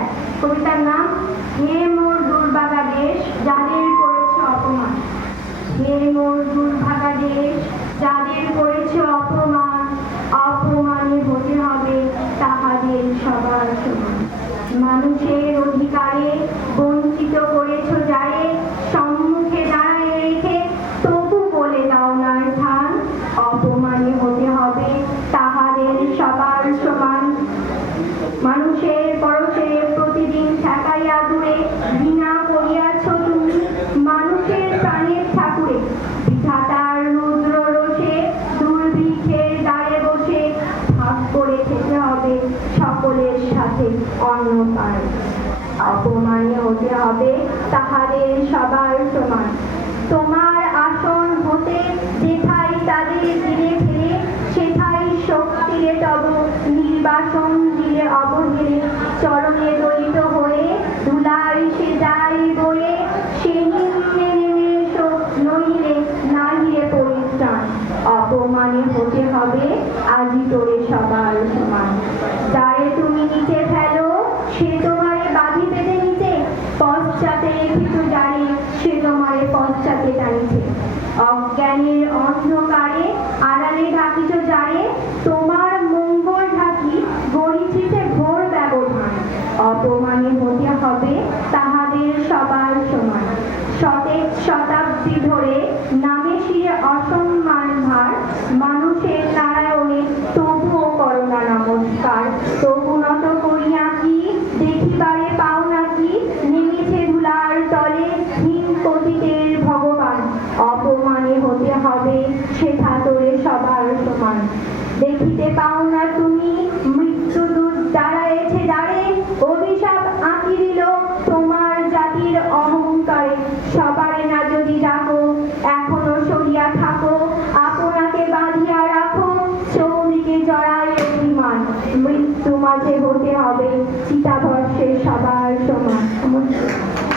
কবিতায়। কবিতার নাম হে মোর দুর্ভাগা দেশ যাদের করেছে অপমান। হে মোর দুর্ভাগা দেশ যাদের করেছে অপমান, অপমানে হতে হবে তাহাদের সবার সমান। মানুষের অধিকারে বঞ্চিত করেছ যারে, সম্মুখে দাঁড়ায় রেখে তবু বলে দাও না স্থান, অপমানে হতে হবে তাহাদের সবার সমান। মানুষের পরশে প্রতিদিন ঠেকাইয়া দূরে ঘৃণা করিয়াছ তুমি মানুষের প্রাণের ঠাকুরে। বিধাতার রুদ্র রোষে দুর্ভিক্ষের দ্বারে বসে ভাগ করে খেতে হবে সকলের সাথে অন্নপান, অপমানে হতে হবে তাহাদের সবার সমান। তোমার আসন হতে যেথায় তাদের দিলে ফেলে, সেথায় শক্তিরে তব নির্বাসন দিলে অবহেলে। চরণে দলিত হয়ে ধুলায় সে যাই বয়ে, সে নিম্নে নেমে এসো নইলে নাহিরে পরিত্রাণ, অপমানে হতে হবে আজি তোরে সবার সমান। যারে তুমি নিচে ফেলো সে তোমারে বাঁধি পেতে নিচে, পশ্চাতে রেখিত যারে সে তোমারে পশ্চাতে টানিছে। অজ্ঞানের অন্ধকারে আড়ালে ঢাকিত যারে, তোমার মঙ্গল ঢাকি গড়িছিতে ঘোর ব্যবধান, অপমানে হতে হবে তাহাদের সবার সমান। শতেক শতাব্দী ধরে নামে শিরে অসম্মান ভার, মানুষের নারায়ণে তবুও করো না নমস্কার। তবু নত করিয়া কি দেখিবারে পাও নাকি, নেমেছে ধুলার তলে হীন পতিতের ভগবান, অপমানে হতে হবে সেথা তোরে সবার সমান। দেখিতে পাও না তুমি মৃত্যুদূত দাঁড়ায়েছে দ্বারে, অভিশাপ আঁকি দিল তোমার জাতির অহংকারে। সবারে না যদি ডাকো এখনো সরিয়া থাকো, আপনাকে বাঁধিয়া রাখো চৌদিকে জড়ায় অভিমান, মৃত্যু মাঝে হতে হবে চিতাভস্যের সবার সমান।